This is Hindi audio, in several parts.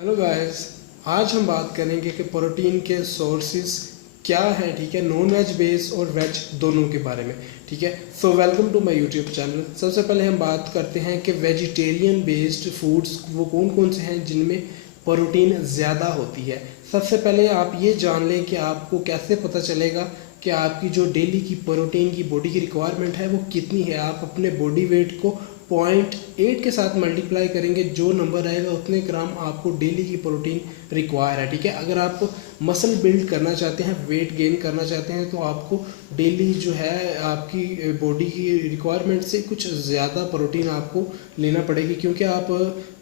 हेलो गाइस, आज हम बात करेंगे कि प्रोटीन के सोर्सेज क्या हैं। ठीक है, नॉन वेज बेस और वेज दोनों के बारे में। ठीक है, so welcome to my YouTube channel. सबसे पहले हम बात करते हैं कि वेजिटेरियन बेस्ड फूड्स वो कौन कौन से हैं जिनमें प्रोटीन ज़्यादा होती है। सबसे पहले आप ये जान लें कि आपको कैसे पता चलेगा कि आपकी जो डेली की प्रोटीन की बॉडी की रिक्वायरमेंट है वो कितनी है। आप अपने बॉडी वेट को 0.8 के साथ मल्टीप्लाई करेंगे, जो नंबर आएगा उतने ग्राम आपको डेली की प्रोटीन रिक्वायर है। ठीक है, अगर आप मसल बिल्ड करना चाहते हैं, वेट गेन करना चाहते हैं, तो आपको डेली जो है आपकी बॉडी की रिक्वायरमेंट से कुछ ज़्यादा प्रोटीन आपको लेना पड़ेगी, क्योंकि आप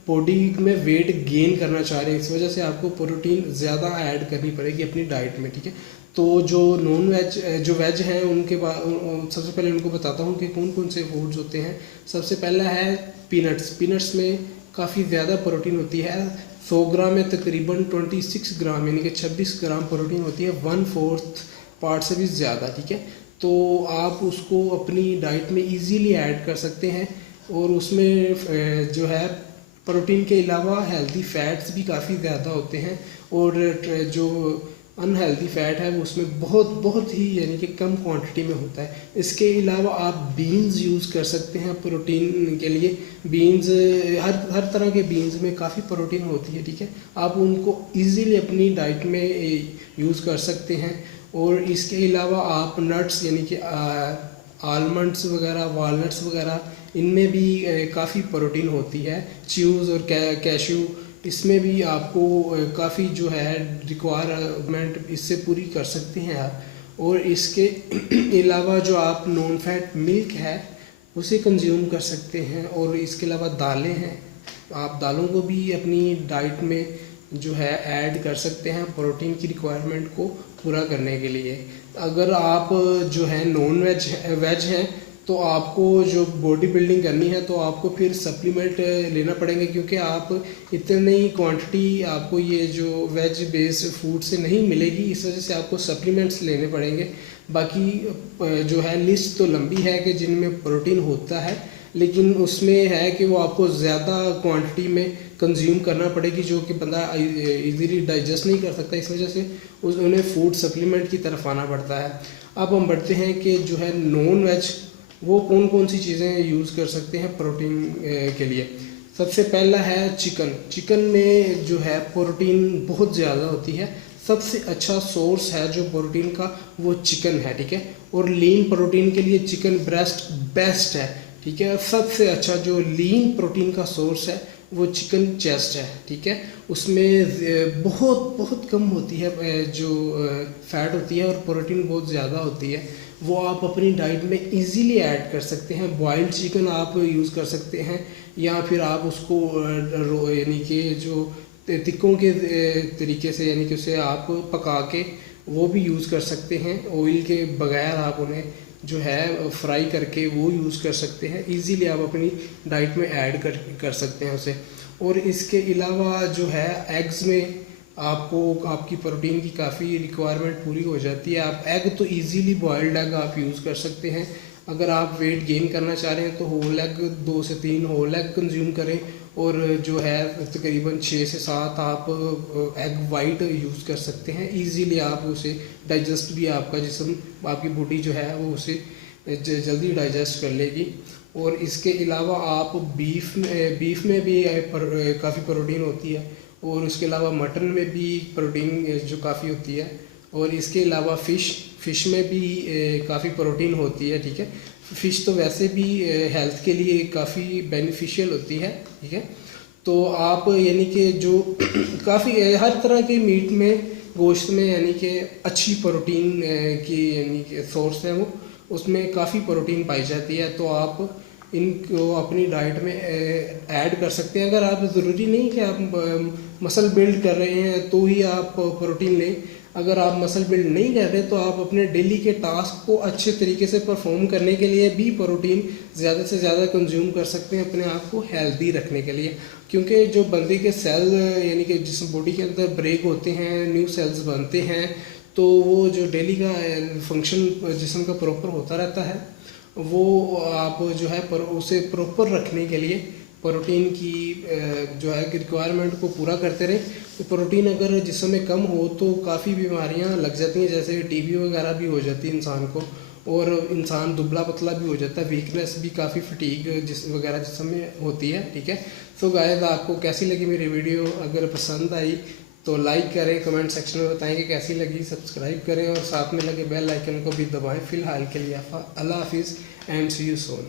बॉडी में वेट गेन करना चाह रहे हैं। इस वजह से आपको प्रोटीन ज़्यादा ऐड करनी पड़ेगी अपनी डाइट में। ठीक है, तो जो नॉन वेज जो वेज हैं उनके सबसे पहले उनको बताता हूँ कि कौन कौन से फूड्स होते हैं। सबसे पहला है पीनट्स। पीनट्स में काफ़ी ज़्यादा प्रोटीन होती है। 100 ग्राम में तकरीबन 26 ग्राम यानी कि 26 ग्राम प्रोटीन होती है, 1/4 पार्ट से भी ज़्यादा। ठीक है, तो आप उसको अपनी डाइट में इजीली ऐड कर सकते हैं। और उसमें जो है प्रोटीन के अलावा हेल्दी फैट्स भी काफ़ी ज़्यादा होते हैं, और जो अनहेल्दी फैट है वो उसमें बहुत बहुत ही यानी कि कम क्वांटिटी में होता है। इसके अलावा आप बीन्स यूज़ कर सकते हैं प्रोटीन के लिए। बीन्स हर तरह के बीन्स में काफ़ी प्रोटीन होती है। ठीक है, आप उनको इजीली अपनी डाइट में यूज़ कर सकते हैं। और इसके अलावा आप नट्स यानी कि आलमंड्स वगैरह, वालनट्स वगैरह, इनमें भी काफ़ी प्रोटीन होती है। च्यूज़ और कैशू, इसमें भी आपको काफ़ी जो है रिक्वायरमेंट इससे पूरी कर सकते हैं आप। और इसके अलावा जो आप नॉन फैट मिल्क है उसे कंज्यूम कर सकते हैं। और इसके अलावा दालें हैं, आप दालों को भी अपनी डाइट में जो है ऐड कर सकते हैं प्रोटीन की रिक्वायरमेंट को पूरा करने के लिए। अगर आप जो है नॉन वेज हैं तो आपको जो बॉडी बिल्डिंग करनी है तो आपको फिर सप्लीमेंट लेना पड़ेंगे, क्योंकि आप इतनी क्वांटिटी आपको ये जो वेज बेस्ड फूड से नहीं मिलेगी। इस वजह से आपको सप्लीमेंट्स लेने पड़ेंगे। बाकी जो है लिस्ट तो लंबी है कि जिनमें प्रोटीन होता है, लेकिन उसमें है कि वो आपको ज़्यादा क्वांटिटी में कंज्यूम करना पड़ेगी, जो कि बंदा इजीली डाइजेस्ट नहीं कर सकता। इस वजह से उन्हें फूड सप्लीमेंट की तरफ आना पड़ता है। अब हम बढ़ते हैं कि जो है नॉन वेज वो कौन कौन सी चीज़ें यूज़ कर सकते हैं प्रोटीन के लिए। सबसे पहला है चिकन। चिकन में जो है प्रोटीन बहुत ज़्यादा होती है। सबसे अच्छा सोर्स है जो प्रोटीन का वो चिकन है। ठीक है, और लीन प्रोटीन के लिए चिकन ब्रेस्ट बेस्ट है। ठीक है, सबसे अच्छा जो लीन प्रोटीन का सोर्स है वो चिकन चेस्ट है। ठीक है, उसमें बहुत बहुत कम होती है जो फैट होती है, और प्रोटीन बहुत ज़्यादा होती है। वो आप अपनी डाइट में इजीली ऐड कर सकते हैं। बॉइल्ड चिकन आप यूज़ कर सकते हैं, या फिर आप उसको यानी कि जो तिक्कों के तरीके से यानी कि उसे आप पका के वो भी यूज़ कर सकते हैं। ऑयल के बगैर आप उन्हें जो है फ्राई करके वो यूज़ कर सकते हैं। इजीली आप अपनी डाइट में ऐड कर सकते हैं उसे। और इसके अलावा जो है एग्स में आपको आपकी प्रोटीन की काफ़ी रिक्वायरमेंट पूरी हो जाती है। आप एग तो इजीली बॉयल्ड एग आप यूज़ कर सकते हैं। अगर आप वेट गेन करना चाह रहे हैं तो होल एग 2 से 3 होल एग कंज्यूम करें, और जो है तकरीबन 6 से 7 आप एग वाइट यूज़ कर सकते हैं। इजीली आप उसे डाइजेस्ट भी आपका जिस्म, आपकी बॉडी जो है वो उसे जल्दी डाइजेस्ट कर लेगी। और इसके अलावा आप बीफ में भी काफ़ी प्रोटीन होती है, और उसके अलावा मटन में भी प्रोटीन जो काफ़ी होती है। और इसके अलावा फ़िश में भी काफ़ी प्रोटीन होती है। ठीक है, फ़िश तो वैसे भी हेल्थ के लिए काफ़ी बेनिफिशियल होती है। ठीक है, तो आप यानी कि जो काफ़ी हर तरह के मीट में, गोश्त में यानी कि अच्छी प्रोटीन की यानी कि सोर्स है वो, उसमें काफ़ी प्रोटीन पाई जाती है। तो आप इनको अपनी डाइट में ऐड कर सकते हैं। अगर आप ज़रूरी नहीं कि आप मसल बिल्ड कर रहे हैं तो ही आप प्रोटीन लें। अगर आप मसल बिल्ड नहीं कर रहे तो आप अपने डेली के टास्क को अच्छे तरीके से परफॉर्म करने के लिए भी प्रोटीन ज़्यादा से ज़्यादा कंज्यूम कर सकते हैं अपने आप को हेल्दी रखने के लिए। क्योंकि जो बंदे के सेल यानी कि जिस बॉडी के अंदर ब्रेक होते हैं, न्यू सेल्स बनते हैं, तो वो जो डेली का फंक्शन जिस्म का प्रॉपर होता रहता है, वो आप जो है उसे प्रॉपर रखने के लिए प्रोटीन की जो है रिक्वायरमेंट को पूरा करते रहें। तो प्रोटीन अगर जिस्म में कम हो तो काफ़ी बीमारियां लग जाती हैं, जैसे टीबी वगैरह भी हो जाती है इंसान को, और इंसान दुबला पतला भी हो जाता है, वीकनेस भी काफ़ी फटीग वगैरह जिस्म में होती है। ठीक है, सो गाइस आपको कैसी लगी मेरी वीडियो? अगर पसंद आई तो लाइक करें, कमेंट सेक्शन में बताएं कि कैसी लगी, सब्सक्राइब करें और साथ में लगे बेल आइकन को भी दबाएं। फ़िलहाल के लिए अल्लाह हाफिज़ एंड सी यू सून।